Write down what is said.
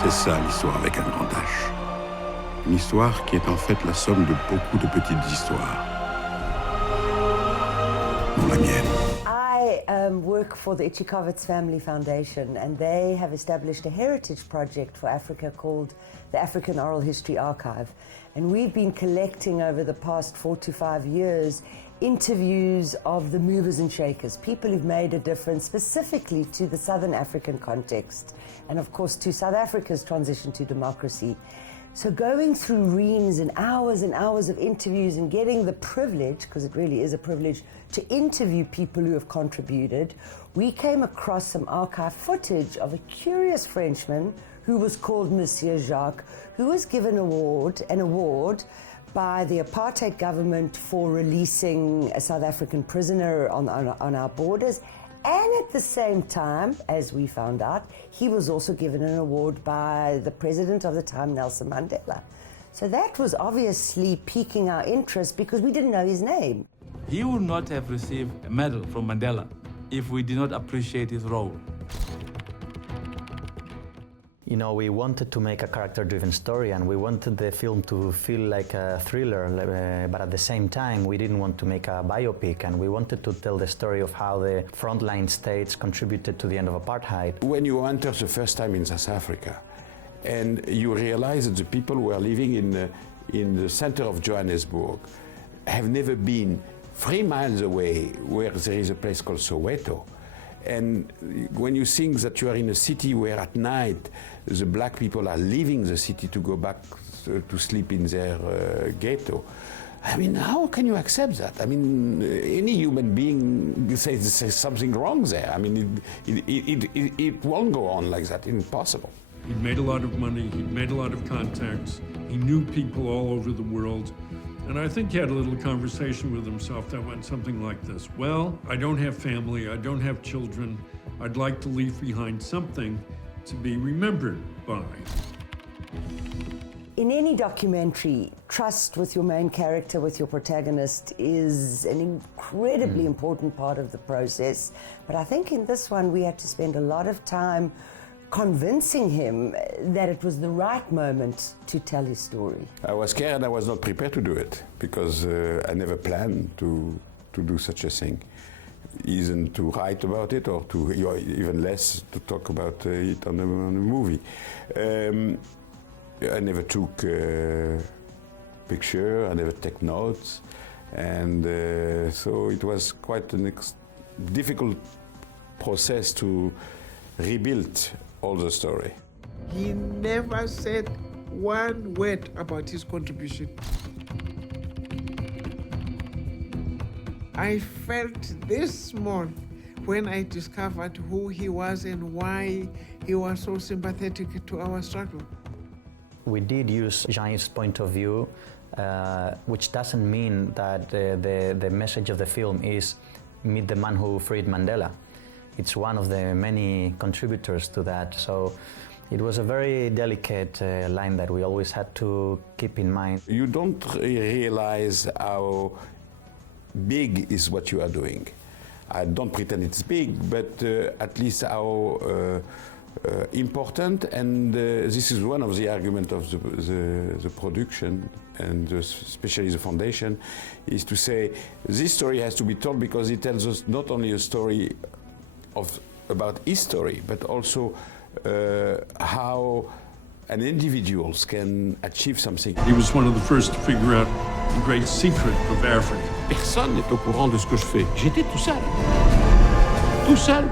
C'est ça l'histoire avec un grand H. Une histoire qui est en fait la somme de beaucoup de petites histoires. Dont la mienne. I work for the Ichikowitz Family Foundation, and they have established a heritage project for Africa called the African Oral History Archive. And we've been collecting over the past 4 to 5 years interviews of the movers and shakers, people who've made a difference specifically to the Southern African context, and of course to South Africa's transition to democracy. So going through reams and hours of interviews and getting the privilege, because it really is a privilege, to interview people who have contributed, we came across some archive footage of a curious Frenchman who was called Monsieur Jacques, who was given an award by the apartheid government for releasing a South African prisoner on our borders. And at the same time, as we found out, he was also given an award by the president of the time, Nelson Mandela. So that was obviously piquing our interest because we didn't know his name. He would not have received a medal from Mandela if we did not appreciate his role. You know, we wanted to make a character-driven story, and we wanted the film to feel like a thriller, but at the same time, we didn't want to make a biopic, and we wanted to tell the story of how the frontline states contributed to the end of apartheid. When you enter the first time in South Africa, and you realize that the people who are living in the center of Johannesburg have never been 3 miles away where there is a place called Soweto. And when you think that you are in a city where at night the black people are leaving the city to go back to sleep in their ghetto, I mean, how can you accept that? I mean, any human being says something wrong there. I mean, it won't go on like that. Impossible. He'd made a lot of money. He'd made a lot of contacts. He knew people all over the world. And I think he had a little conversation with himself that went something like this. Well, I don't have family, I don't have children. I'd like to leave behind something to be remembered by. In any documentary, trust with your main character, with your protagonist, is an incredibly important part of the process. But I think in this one, we had to spend a lot of time convincing him that it was the right moment to tell his story. I was scared. I was not prepared to do it because I never planned to do such a thing, even to write about it or to even less to talk about it on a movie. I never took a picture. I never take notes, and so it was quite a difficult process to rebuild all the story. He never said one word about his contribution. I felt this small when I discovered who he was and why he was so sympathetic to our struggle. We did use Jean-Yves' point of view, which doesn't mean that the message of the film is meet the man who freed Mandela. It's one of the many contributors to that, so it was a very delicate line that we always had to keep in mind. You don't realize how big is what you are doing. I don't pretend it's big, but at least how important, and this is one of the arguments of the production, and especially the foundation, is to say this story has to be told because it tells us not only a story about history, but also how an individual can achieve something. He was one of the first to figure out the great secret of Africa. Personne n'est au courant de ce que je fais. J'étais tout seul. Tout seul.